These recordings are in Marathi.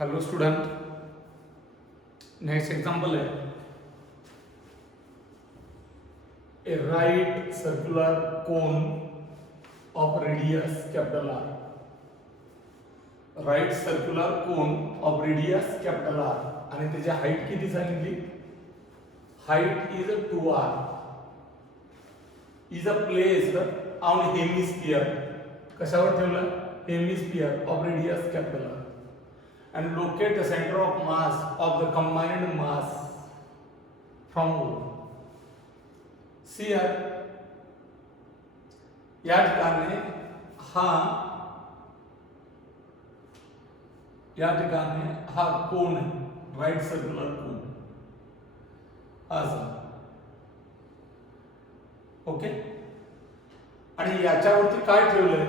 हेलो स्टूडेंट, नेक्स्ट एग्जांपल है a right circular cone of radius capital R. Right circular cone of radius capital R आणि त्याची हाईट किती सांगितली? Height is 2r is placed on hemisphere. कशावर ठेवलं? Hemisphere of radius capital R and locate the center of mass of the combined mass from O. See here, या ठिकाणी हा कोन आहे, राइट सर्क्युलर कोन असं. ओके, आणि याच्यावरती काय ठेवलंय?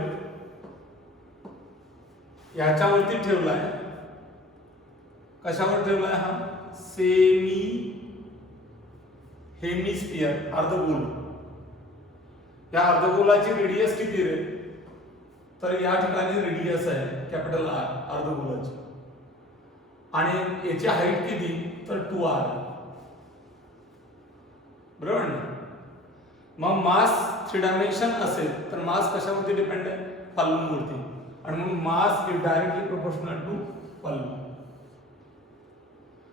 याच्यावरती ठेवलाय, कशावर ठेवलाय? हा सेमी हेमिस्फियर अर्धगोल. या अर्धगोलाची रेडियस किती रे? तर या ठिकाणी रेडियस आहे कॅपिटल आर अर्धगोलाची, आणि याची हाईट किती? तर 2r. बरोबर ना? मग मास 3 डायमेन्शन असेल तर मास कशावरती डिपेंड आहे? व्हॉल्यूमवरती, आणि म्हणून mass is directly proportional to volume.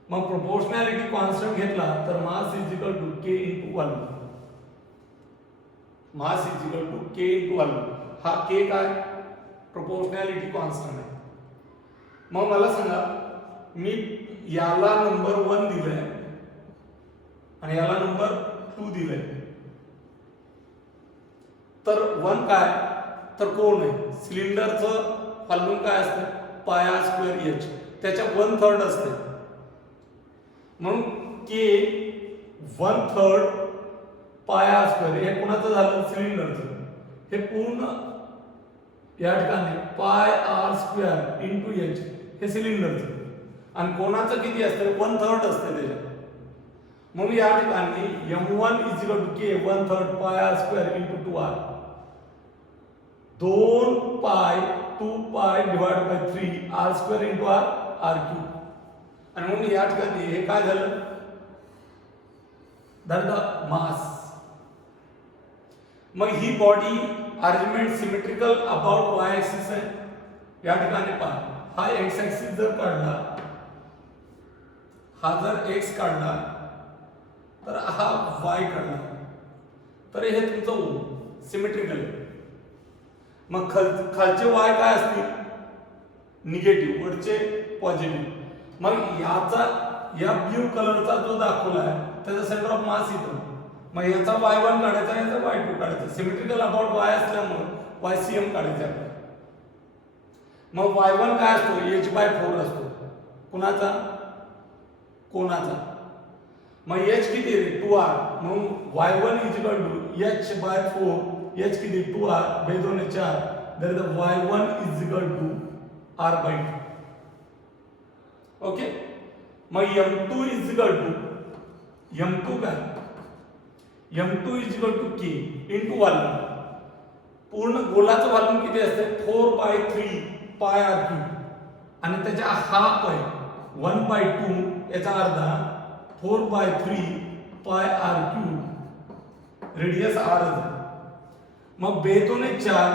मग प्रोपोर्शनॅलिटी कॉन्स्टंट घेतला तर mass is equal to k into volume. Mass is equal to k into volume. हा k काय? प्रोपोर्शनॅलिटी कॉन्स्टंट आहे. मग मला सांगा, मी याला नंबर 1 दिलाय आणि याला नंबर 2 दिलाय, तर 1 काय? तर कोण आहे? सिलेंडरचं व्हॉल्यूम काय असतं? πr²h. त्याच्या 1/3 असते. म्हणून k 1/3 πr². हे कोणाचं झालं? सिलेंडरचं. हे पूर्ण या ठिकाणी πr² इंटू h हे सिलेंडरचं, आणि कोणाचं किती असतं? 1/3 असते त्याच्यात. म्हणून या ठिकाणी m1 is equal to k 1/3 πr² into 2r. 2π 2π divide by 3 r² into r r³. आणि म्हणून या ठिकाणी हे काय झालं? The mass. मग ही body arrangement symmetrical about y axis आहे. या ठिकाणी पहा, हा x ऍक्सिस जर काढला, हा जर x काढला, तर हा y काढला, तर हे तुमचं सिमेट्रिकल आहे. मग खालचे y काय असतील? निगेटिव्ह, वरचे पॉझिटिव्ह. मग या ब्ल्यू कलरचा जो दाखवला आहे त्याचा सेंटर ऑफ मास इथं. मग याचा y1 काढायचा, याचा y2 काढायचा. सिमेट्रिकल अबाउट y असल्यामुळे ycm काढायचा. मग y1 काय असतो? h/4 असतो. कुणाचा? कोणाचा. मग h किती रे? 2r. म्हणून y1 is equal to h/4. h किती? 2r. बेदोने 4. There is y1 is equal to r/2. Okay. मग m2 is equal to m2 काय? m2 is equal to k into volume. पूर्ण गोलाचं व्हॉल्यूम किती असते? 4/3 πr³. आणि त्याच्या हाफ आहे 1/2, याचा अर्धा 4/3 πr³. रेडियस r आहे. मग बेदोने 4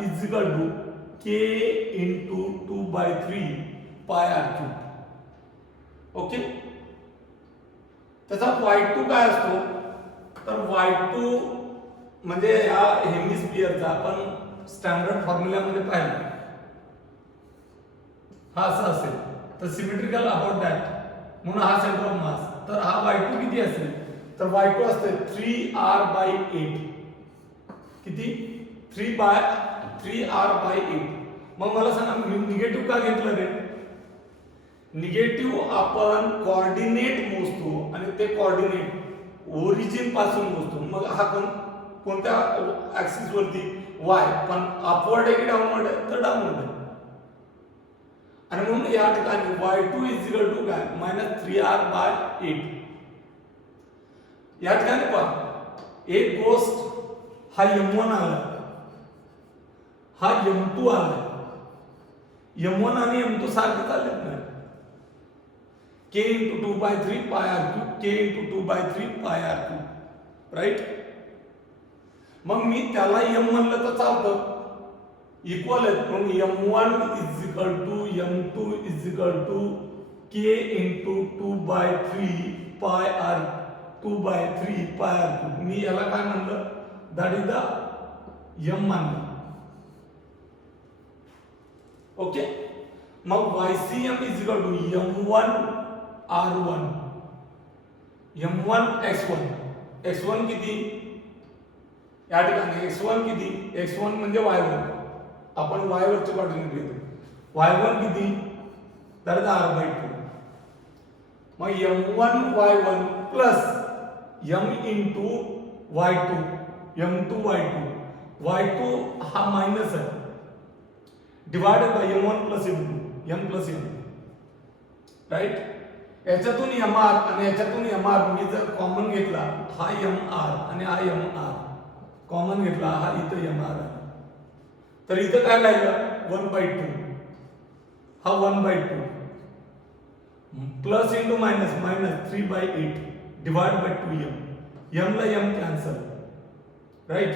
is equal to k into 2/3 πr³. Okay. त्याचा y2 काय असतो? तर y2 म्हणजे या हेमिस्फियरचा आपण स्टँडर्ड फॉर्म्युल्यामध्ये पाहिलं, हा असा असेल. तर सिमेट्रिकल अबाउट दॅट, म्हणून हा सेंटर ऑफ मास. तर हा y2 किती असेल? तर y2 असते 3r/8. किती? 3r/8. मग मला सांगा, मी निगेटिव्ह का घेतलं रे? निगेटिव्ह आपण कोऑर्डिनेट मोजतो, आणि ते कोऑर्डिनेट ओरिजिन पासून मोजतो. मग हा कोणत्या ऍक्सिस वरती? y. पण अपवर्ड आहे की डाऊनवर्ड आहे? तर डाऊनवर्ड आहे. आणि म्हणून या ठिकाणी y2 इज इक्वल टू काय? -3r/8. या ठिकाणी पहा, एक गोष्ट, हा m1 आला, हा m2 आला. M1 आणि M2 सारखे चाललेत ना. K into 2 by 3 pi r cube, K into 2 by 3 pi r cube, right. मग मी त्याला M म्हणलं तर चालतं, इक्वल आहेत. म्हणून M1 is equal to M2 is equal to K into 2 by 3 pi r 2 by 3 pi r cube. मी याला काय म्हणलं, दॅट इज द M मानलं. ओके. मग YCM is equal to M1 R1 M1 X1. X1 किती, या ठिकाणी X1 किती, X1 म्हणजे Y1, आपण Y वरचे कोऑर्डिनेट घेतो. Y1 किती, दॅट इज R/2. मग M1 Y1 plus M into Y2 M2 Y2. Y2 हा मायनस आहे, divided by M1 plus M2 M plus M, right. याच्यातून MR आणि याच्यातून MR मी जर कॉमन घेतला, हा MR आणि हा MR कॉमन घेतला, हा इथं MR आहे, तर इथं काय राहिलं 1/2, हा 1/2 plus into minus minus 3/8 divide by 2M. M ला M कॅन्सल, राईट.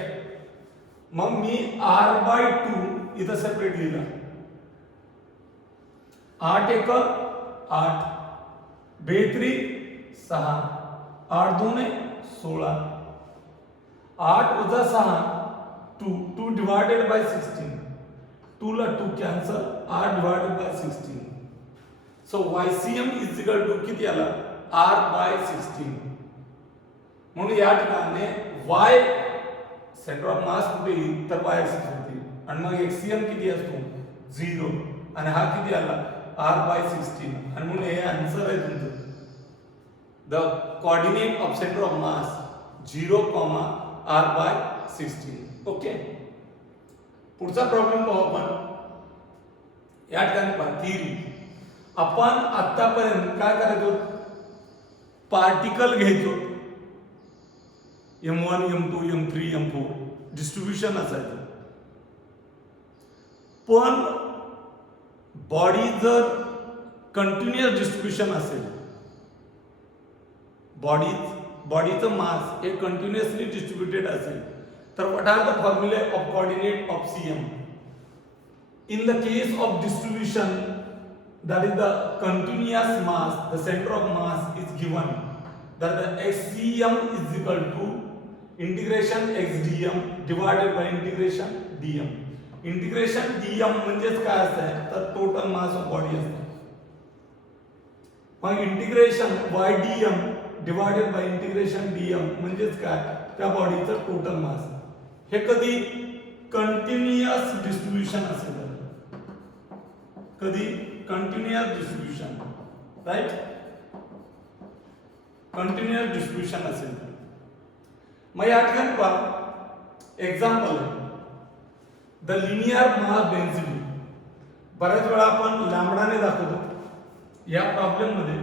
मग मी R/2 इथं सेपरेट लिहिला. 8 एक 8, 2 6, 8 2 16, 8 वजा 6 2 डिवाइडेड बाय 16, 2 ला 2 cancel, 8 divided by 16. So YCM is equal to किती आला, R/16. म्हणून या ठिकाणी Y सेंटर ऑफ मास कुठे येईल तर Y ऍक्सिस होती, आणि मग HCM किती असतो 0, आणि हा किती आला R/16. आणि म्हणून हे आन्सर आहे तुमचं. The coordinate of centre of mass 0, R/16. Okay. पुढचा प्रॉब्लेम पाहू आपण. या ठिकाणी पहा थिअरी. आपण आतापर्यंत काय करायचो, पार्टिकल घ्यायचो, M1 M2 M3 M4 distribution असायचं. पण बॉडी जर कंटिन्युअस डिस्ट्रीब्युशन असेल, बॉडीचं मास हे कंटिन्युअसली डिस्ट्रीब्युटेड असेल, तर what are the formulae of coordinate of CM. In the case of distribution, that is the continuous mass, the center of mass is given, that the HCM is equal to integration XDM divided by integration DM. Integration DM म्हणजेच काय असतं तर टोटल मास ऑफ बॉडी असतं. मग integration YDM divided by integration DM म्हणजेच काय, त्या बॉडीचं टोटल मास. हे कधी कंटिन्युअस डिस्ट्रीब्युशन असेल, कधी continuous distribution, right, continuous distribution असेल. मग या ठिकाणी पहा एक्झाम्पल आहे, द लिनियर मास डेन्सिटी. बऱ्याच वेळा आपण लॅम्बडाने दाखवतो. या प्रॉब्लेम मध्ये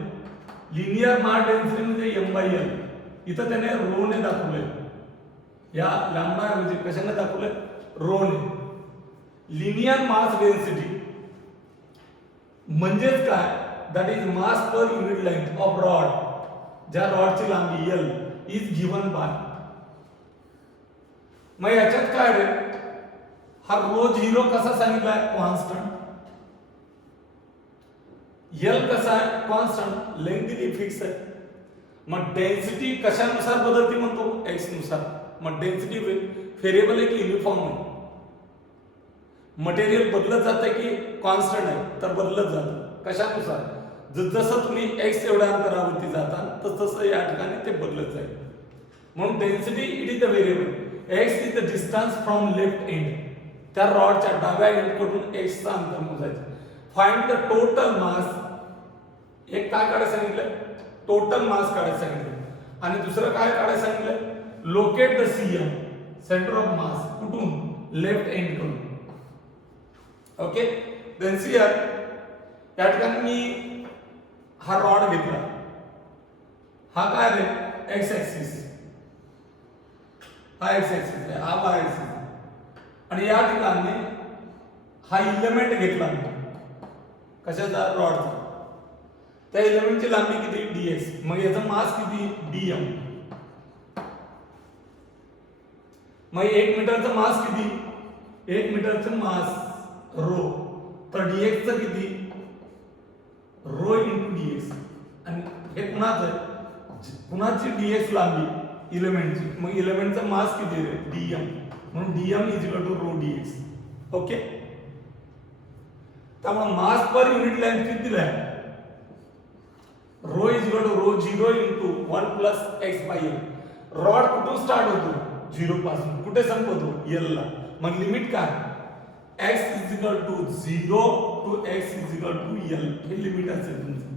लिनियर मास डेन्सिटी म्हणजे M/L. इथं त्याने रो ने दाखवलंय, या लॅम्बडा म्हणजे कशाने दाखवलंय, रो ने. लिनियर मास डेन्सिटी म्हणजेच काय, that is mass per unit length of rod, ज्या रॉडची लांबी L इज गिवन बाय. मग याच्यात काय रे, हा रो 0 कसा सांगितलाय, कॉन्स्टंट. L कसा आहे, कॉन्स्टंट. लेंथ दिली फिक्स आहे. मग डेन्सिटी कशानुसार बदलते म्हणतो, x नुसार. मग डेन्सिटी व्हेरिएबल एक युनिफॉर्म आहे. मटेरियल बदलत जाते की कॉन्स्टंट आहे, तर बदलत जातं. कशानुसार, जसं तुम्ही x एवढ्या अंतरावरती जाता तसं या ठिकाणी ते बदलत जाईल. म्हणून density it is the variable. x is the distance from left end, त्या रॉडच्या डाव्या एंडकडून x चं अंतर मोजायचं. Find the total mass. एक काय काढायला सांगितलं, टोटल मास काढायला सांगितलं, आणि दुसरं काय काढायला सांगितलं, locate the CM centre of मास. कुठून, लेफ्ट एंड कडून. ओके. देन सी या ठिकाणी मी हा रॉड घेतला, हा काय रे, x ऍक्सिस, हा x ऍक्सिस आहे, हा y ऍक्सिस आहे. आणि या ठिकाणी हा इलेमेंट घेतला, कशाचा? रॉडचा. त्या एलिमेंटची लांबी किती? dx. मग याचा मास किती? dm. मग 1 मीटरचा मास किती? 1 मीटरचं मास रो. तर dx चं किती? Rho into dx. आणि हे कुणाचं आहे? कुणाची dx लांबी? एलिमेंटची. मग एलिमेंटचा मास किती रे? dm. म्हणून dm is equal to rho dx. Okay. त्यामुळे मास पर युनिट लेंथ किती दिलाय? Rho is equal to rho 0 into 1 plus x by l. Rod कुठून स्टार्ट होतो? 0 पासून. कुठे संपतो? एल ला. मग लिमिट काय? x is equal to 0 to x is equal to L. हे लिमिट असेल तुमचं.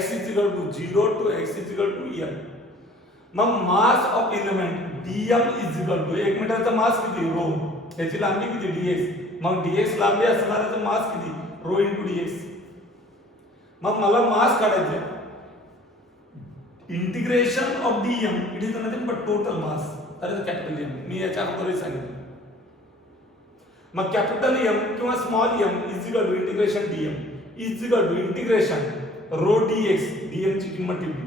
x is equal to 0 to x is equal to L. मग mass of element dm is equal to 1 मीटरचा मास किती? रो. त्याची लांबी किती? dx. मग dx लांबी असणाऱ्याचा मास किती? Rho into dx. मग मला मास काढायचे. Integration of dm it is nothing but total mass. that is capital M. मी याच्या अगोदर सांगितलं. मग कॅपिटल M किंवा small m is equal to integration dm is equal to integration rho dx. dm ची किंमत ठेवली.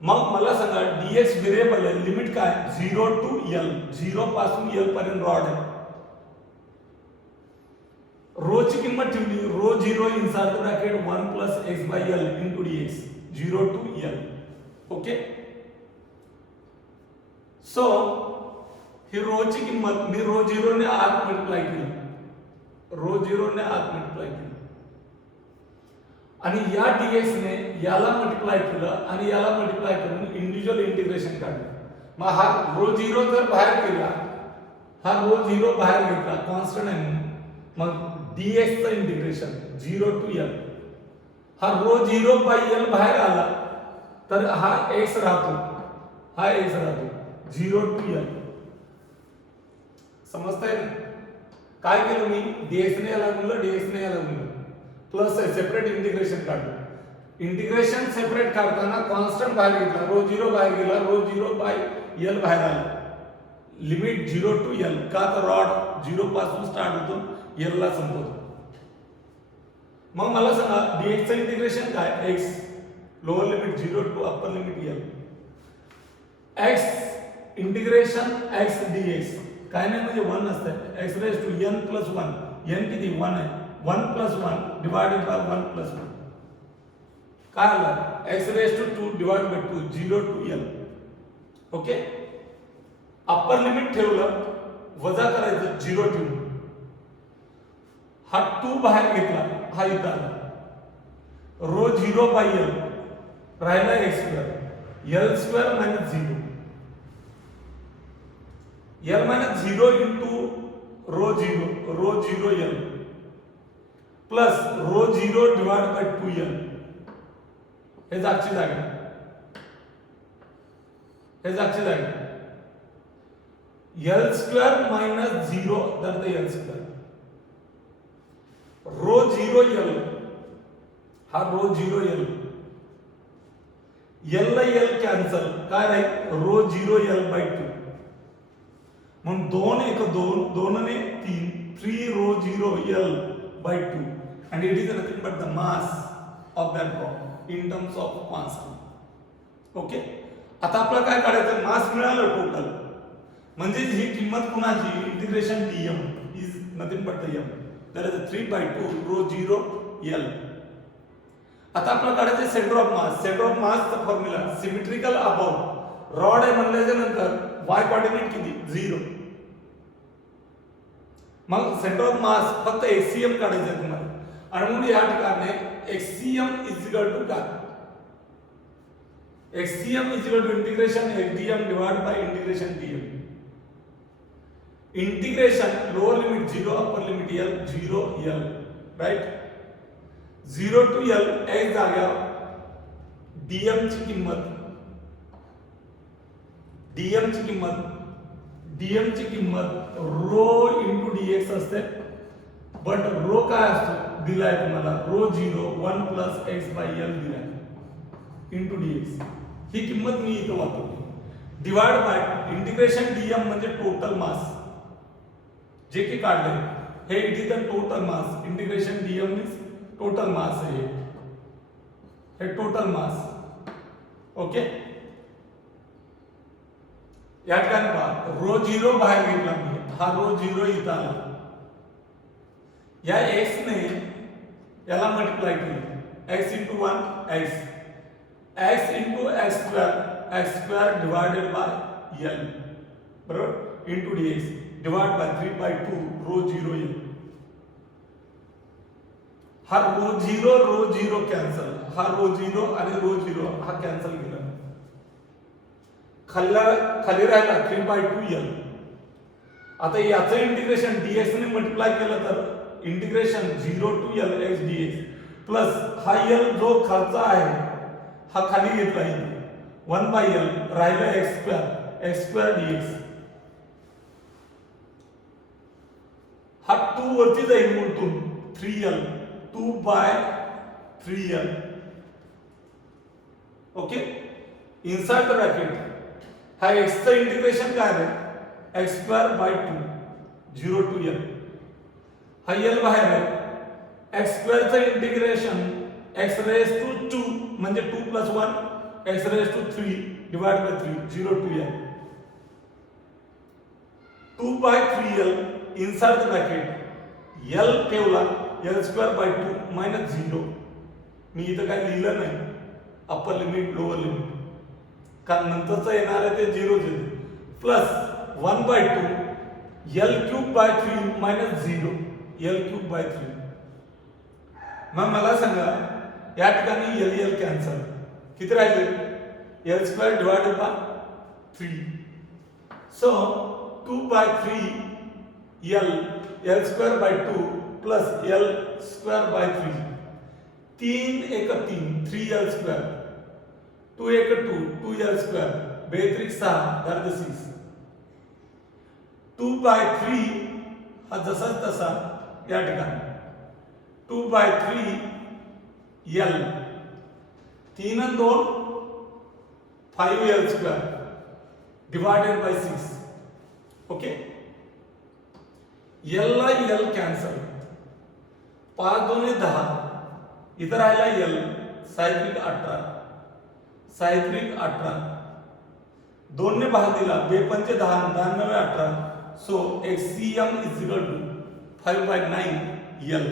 मग मला सांगा dx व्हेरिएबल आहे. लिमिट काय? 0 टू l. 0 पासून l पर्यंत रॉड आहे. रो ची किंमत ठेवली. Rho 0 inside the bracket 1 plus x bye l into dx. 0 to l. Okay. So ही रो ची किंमत मी रो 0 ने आत मल्टिप्लाय केली. रो 0 ने आत मल्टिप्लाय केली. आणि या dx ने याला मल्टिप्लाय केलं आणि याला मल्टिप्लाय करून इंडिव्हिज्युअल इंटिग्रेशन काढलं. मग हा रो 0 जर बाहेर केला, हा रो 0 बाहेर घेतला कॉन्स्टंट आहे. मग dx चं इंटिग्रेशन 0 टू l. हा रो 0 बाय l बाहेर आला तर हा x राहतो. हा x राहतो 0 टू l. समजताय ना? काय केलं मी? dx ने याला गुणलं, dx ने याला गुणलं. प्लस सेपरेट इंटिग्रेशन काढलं. इंटिग्रेशन सेपरेट काढताना कॉन्स्टंट बाहेर घेतला. रो 0 बाहेर गेला. रो 0 बाय l बाहेर आला. Limit 0 to l. का? तर रॉड 0 पासून स्टार्ट होतो l ला संपतो. मग मला सांगा dx चं इंटिग्रेशन काय? x. Lower limit 0 to upper limit l. x integration x dx काय नाही म्हणजे 1 असतं. x raise to n plus 1. n किती? 1 आहे. 1 प्लस 1 डिवाइडेड बाय 1 प्लस 1. काय आलं? x raise to 2 divide by 2. 0 to l. Okay. Upper limit ठेवलं, वजा करायचं 0 ठेवून. हा 2 बाहेर घेतला, हा इथं आला. रो 0 बाय l राहिला x square. l square minus 0. l minus 0 into rho 0. Rho 0 l plus rho 0 divide by 2l. हे जागची जागा. हे जागची जागा. l स्क्वेअर मायनस 0 तर ते l स्क्वेअर. Rho 0 l. हा रो 0 l. l ला l कॅन्सल. काय राहील? Rho 0 l by 2. म्हणून 2 1 2 2 ने 3 3 rho 0 l by 2 and it is nothing but the mass of that block in terms of constant. Okay. आता आपल्याला काय काढायचं? मास मिळालं टोटल. म्हणजे ही किंमत कुणाची? Integration dm is nothing but the m. That is 3 by 2 rho 0 l. आता आपल्याला काढायचं centre of mass. Centre of मासचा फॉर्म्युला सिमेट्रिकल अबाउट. रॉड आहे म्हणल्याच्या नंतर y कोऑर्डिनेट किती? 0. मग सेंटर ऑफ मास फक्त HCM काढायचं आहे तुम्हाला. आणि म्हणून या ठिकाणी HCM इज इक्वल टू काय? HCM is equal to integration HDM divide by integration dm. Integration lower limit 0 upper limit l 0 l right. 0 to l x जाग्यावर dm ची किंमत dm ची किंमत रो इंटू dx असते. बट रो काय असतो? दिलाय तुम्हाला rho 0 1 plus x bye l दिलाय इंटू dx. ही किंमत मी इथं वापरली. डिवाइड बाय इंटिग्रेशन dm म्हणजे टोटल मास जे की काढले हे it is the total mass. Integration dm means total mass आहे हे टोटल मास. ओके, या ठिकाणी पहा रो झिरो बाहेर घेतला मी, हा रो झिरो इथं आला. या x ने याला मल्टिप्लाय केलं, x into 1 x into x square divided by l बरोबर into dx divided by 3/2 rho zero l. हा रो झिरो कॅन्सल, हा रो झिरो आणि रो झिरो हा कॅन्सल केला. खाली राहिला 3/2 l. आता याचं इंटिग्रेशन dx ने मल्टिप्लाय केलं तर integration 0 to l x dx plus हा l जो खालचा आहे हा खाली घेतला इथे 1/l राहिला x square dx. हा 2 वरती जाईल उलटून 3l 2/3l. Okay, inside the bracket हा x चं इंटिग्रेशन काय आहे x square by 2 0 to l. हा l बाहेर आहे. x square चं इंटिग्रेशन x raised to 2 म्हणजे 2 plus 1 x raised to 3 divided by 3 0 to l 2/3l inside the bracket l ठेवला l square by 2 minus 0. मी इथं काय लिहिलं नाही अप्पर लिमिट लोअर लिमिट, कारण नंतरचं येणार आहे ते 0 येते plus 1/2 l cube by 3 minus 0 l cube by 3. मग मला सांगा या ठिकाणी l कॅन्सल, किती राहिले l square divided by 3. So 2/3 l square by 2 plus l square by 3. 3 एक 3 3l स्क्वेअर 2 एक 2 2l स्क्वेअर 2 6 दर 6. 2/3 हा जसाच तसा या ठिकाणी 2/3 l 3 आणि 2 5l square divided by 6. Okay, l ला l कॅन्सल 5 2 10 इधर राहिला l साहित्रिक 18 साहित्रिक 18 2 ने भाग दिला 2 5 10 99 18. So xcm is equal to 5/9 l.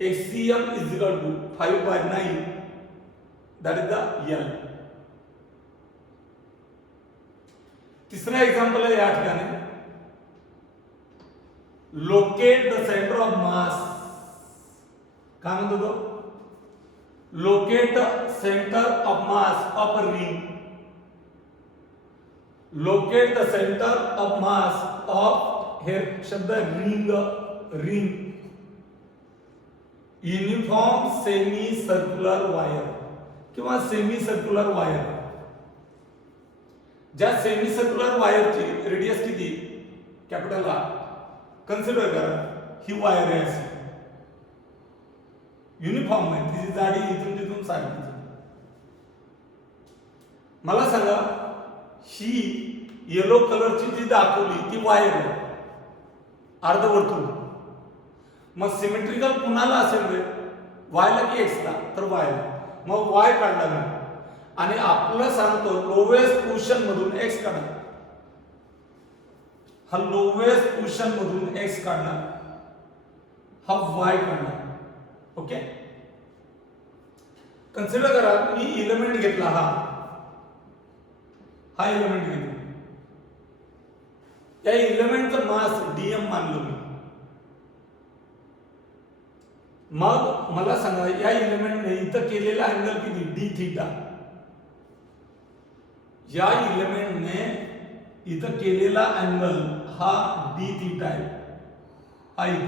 xcm is equal to 5/9, that is the l. तिसरा एग्जांपल आहे या ठिकाणी लोकेट द सेंटर ऑफ मास. काय म्हणतो तो locate the centre of mass of a ring. Locate the centre of mass of हे शब्द ring uniform semi circular wire किंवा सेमी सर्क्युलर वायर. ज्या सेमी सर्क्युलर वायरची रेडियस किती कॅपिटल आर कन्सिडर करा. ही वायर आहे अशी युनिफॉर्म आहे, तिची जाडी इथून तिथून सारखी. मला सांगा ही येलो कलरची जी दाखवली ती वायर आहे अर्धवर्तुळ. मग सिमेट्रिकल कुणाला असेल रे वायला की एक्सला तर वायला. मग वाय काढला मी आणि आपलं सांगतो लोवेस्ट पोझिशन मधून एक्स काढा. हा लोवेस्ट पोझिशन मधून एक्स काढणार, हा वाय काढणार. ओके, कन्सिडर करा मी एलिमेंट घेतला हा एलिमेंट घेतला. या एलिमेंटचं मास डीएम मानलो मी. मग मला सांगा या एलिमेंटने इथं केलेला अँगल किती डी थीटा. या एलिमेंटने इथं केलेला अँगल हा डी थीटा आहे.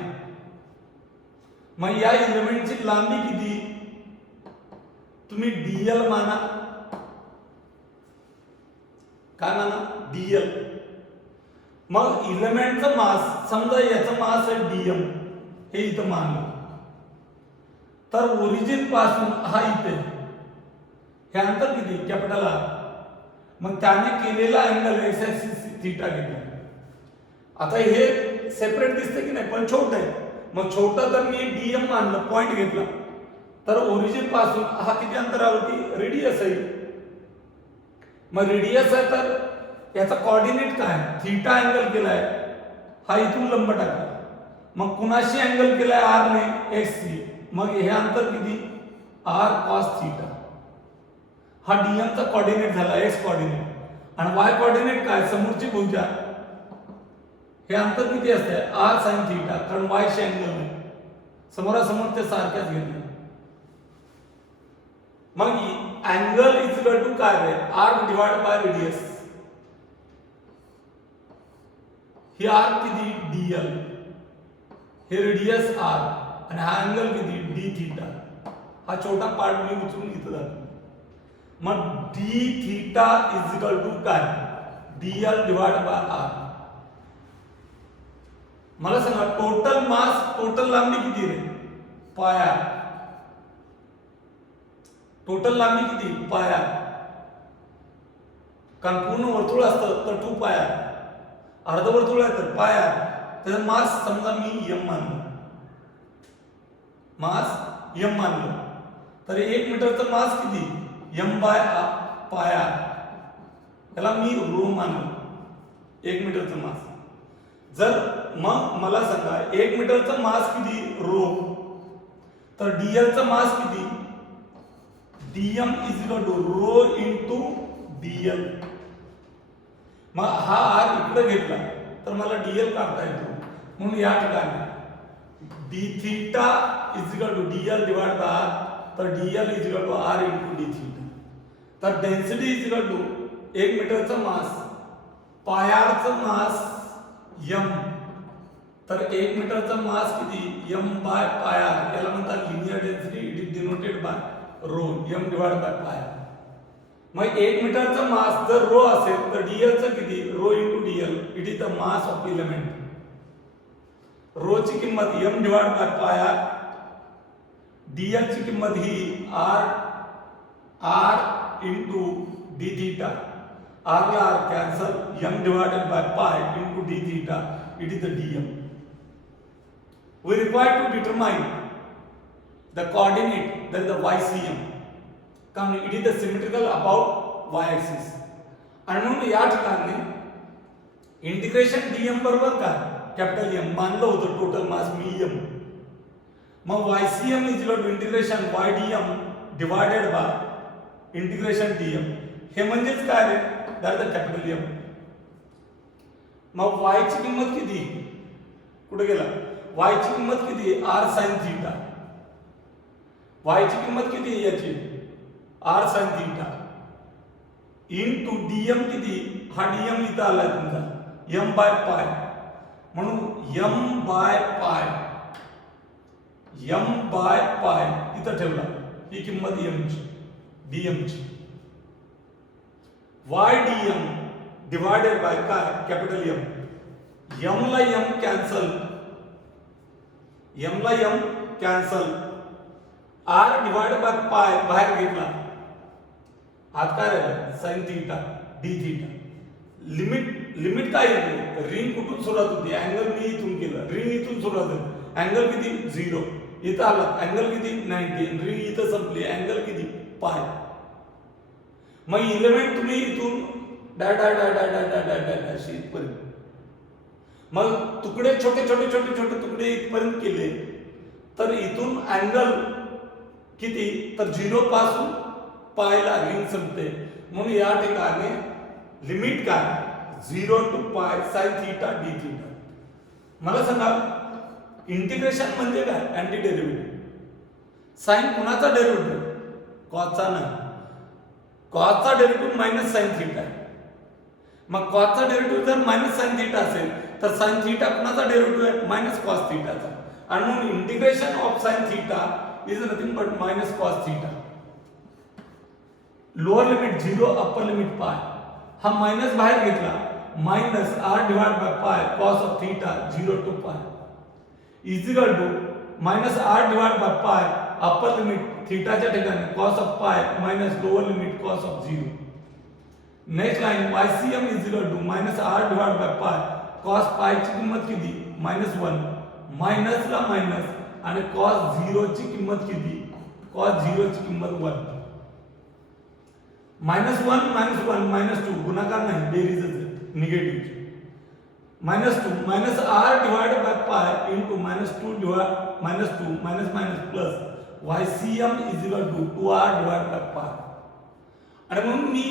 मग या एलिमेंटची लांबी किती तुम्ही डीएल माना. काय माना डीएल. मग एलिमेंटचं मास समजा याचं मास आहे डीएम हे इथं मानलं तर ओरिजिन पासून हा इथे हे अंतर किती कॅपिटल आर. मग त्याने केलेला अँगल एक्स ऍक्सिस थीटा घेतला. आता हे सेपरेट दिसते की नाही, पण छोटं आहे. मग छोटं जर मी डीएम मानलं, पॉइंट घेतला, तर ओरिजिन पासून हा किती अंतरावरती रेडियस आहे. मग रेडियस आहे तर याचा कोऑर्डिनेट काय, थीटा अँगल केलाय, हा इथून लंब टाकला. मग कुणाशी अँगल केलाय, आर ने, एक्स सी. मग हे अंतर किती, आर कॉस थीटा. हा डीएम चा कोऑर्डिनेट झाला, एक्स कोऑर्डिनेट. आणि वाय कोऑर्डिनेट काय, समोरची भुजा. हे अंतर किती असते, आर साइन थीटा, कारण वाय शी अँगल नाही, समोरासमोर ते सारख्याच घेतले. मग अँगल इज इक्वल टू काय आहे, arc divide by radius. He arc किती, डीएल, हे रेडियस आर, आणि हा अँगल किती, डी थीटा. हा छोटा पार्ट मी उचलून इथं दाखवतो. मग d theta is equal to काय, डीएल डिवाइड बाय आर. मला सांगा टोटल मास, टोटल लांबी किती रे, पाय आर. टोटल लांबी किती, पाय आर. कारण पूर्ण वर्तुळ असतं तर 2 पाय आर, अर्धवर्तुळ आहे तर पाय आर. त्याचा मास समजा मी एम मानलं, मास एम मानलं, तर 1 मीटरचा मास किती, एम बाय पाय आर. त्याला मी रो मानलं, 1 मीटरचा मास. जर मग मला सांगा 1 मीटरचा मास किती, रो, तर डीएल चा मास किती, dm is equal to rho into dl. मग हा आर इकडे घेतला तर मला डीएल काढता येतो. म्हणून या ठिकाणी D theta is equal to DL divide by R, तर DL is equal to R into D theta. तर डेन्सिटी इज इक्वल टू 1 मीटरचा मास, पायारचं मास एम, तर 1 मीटरचा मास किती, एम बाय पायार. याला म्हणतात linear density, it is denoted by rho, M divide by pi r. मग 1 मीटरचा मास जर रो असेल तर डीएल चं किती, rho into DL, it is the mass of element. Rho ची किंमत M divide by pi r, DL ची किंमत ही R into D theta. R ला R cancel, M divided by pi into D theta, it is the DM. We require to determine the coordinate, that is the YCM. Come, it is the symmetrical about y-axis. आणि म्हणून या ठिकाणी इंटिग्रेशन डीएम बरोबर काय, कॅपिटल एम मानलं होतं टोटल मास मी एम. मग YCM is equal to integration y dm divided by integration dm. हे म्हणजेच काय रे, दॅट द कॅपिटल एम. मग y ची किंमत किती, कुठे गेला, y ची किंमत किती, r sin थीटा. y ची किंमत किती आहे याची, r sin theta into dm किती, हा dm इथं आलाय तुमचा, m बाय पाय. म्हणून m बाय पाय इथं ठेवला, ही किंमत m ची, dm ची. y dm डिवायडेड बाय काय, कॅपिटल M. m ला m कॅन्सल, m ला m cancel, r divide by पाय बाहेर घेतला, आत काय राहिलं, sin theta d theta. Limit काय येते, रिंग कुठून सुरुवात होती, अँगल मी इथून केलं, रिंग इथून सुरुवात होती, अँगल किती 0, इथं आला अँगल किती 90, रिंग इथं संपली, अँगल किती पाय. मग इलेमेंट तुम्ही इथून इथपर्यंत, मग तुकडे छोटे तुकडे इथपर्यंत केले, तर इथून अँगल किती, तर 0 पासून पायला रिंग संपते. म्हणून या ठिकाणी लिमिट काय, 0 टू पाय साइन थीटा डी थीटा. मला सांगा इंटिग्रेशन म्हणजे काय, अँटी डेरिव्हेटिव्ह. साइन कुणाचा डेरिव्हेटिव्ह, कॉसचा नाही, कॉसचा डेरिव्हेटिव्ह मायनस साइन थीटा आहे. मग कॉसचा डेरिव्हेटिव्ह जर मायनस साइन थीटा असेल तर साइन थीटा कुणाचा डेरिव्हेटिव्ह आहे, मायनस कॉस थीटाचा. आणि म्हणून integration of sine theta is nothing but minus cos theta. Lower limit 0, upper limit पाय, हा मायनस बाहेर घेतला, minus r divide by pi cos of theta 0 to पाय is equal to minus r divide by pi, upper limit थीटाच्या ठिकाणी cos of pi minus lower limit cos of 0. Next line YCM is equal to minus r divide by pi, cos pi ची किंमत किती -1 मायनसला मायनस आणि कॉस 0 ची किंमत किती कॉस 0 ची किंमत 1 -1 -2 गुणाकार नाही बेरीजच negative -2 -r divided by pi into -2 divide -2 minus plus YCM is equal to 2r divided by pi आणि म्हणून मी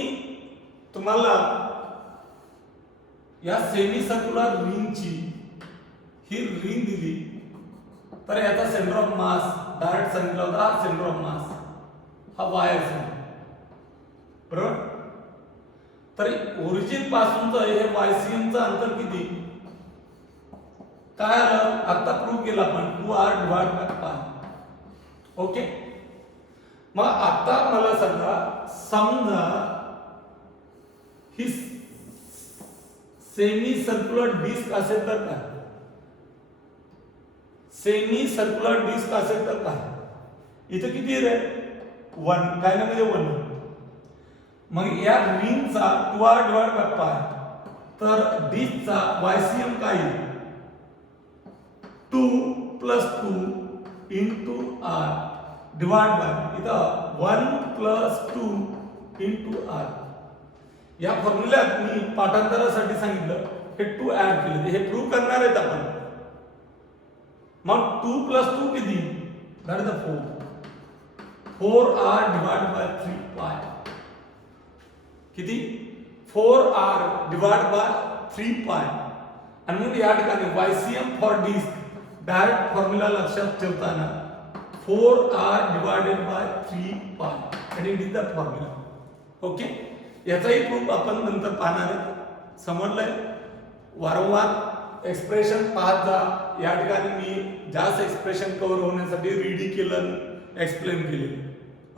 तुम्हाला या सेमी सर्क्युलर रिंगची ही रिंग दिली तर याचा सेंटर ऑफ मास डायरेक्ट सांगितला होता हा सेंटर ऑफ मास हा y असेल बरोबर तर ओरिजिन पासूनचं हे YCM चं अंतर किती काय आलं आता प्रूव्ह केलं आपण 2r डिवाइड बाय पाय ओके मग आता मला समजा ही सेमी सर्क्युलर डिस्क असेल तर काय सेमी सर्क्युलर डिस्क असेल तर काय इथे किती रे 1 काय ना म्हणजे 1 मग या रिंगचा 2r डिवाइड बाय पाय तर डिस्कचा YCM काय येईल 2 + 2 into r डिवाइड बाय इथं 1 + 2 into r या फॉर्म्युल्यात मी पाठांतरासाठी सांगितलं हे 2 ऍड केले हे प्रूव्ह करणार आहेत आपण मग 2 + 2 किती that is 4r divide by 3 पाय किती 4r डिवाइड बाय 3 पाय आणि मग या ठिकाणी YCM for disc direct formula लक्षात ठेवताना 4r डिवाइडेड बाय 3 पाय आणि it is the formula okay याचाही प्रूफ आपण नंतर पाहणार आहे समजलंय वारंवार एक्सप्रेशन पाहत जा या ठिकाणी मी जास्त एक्सप्रेशन कव्हर होण्यासाठी रीडिंग केलं एक्सप्लेन केले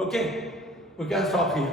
okay we can stop here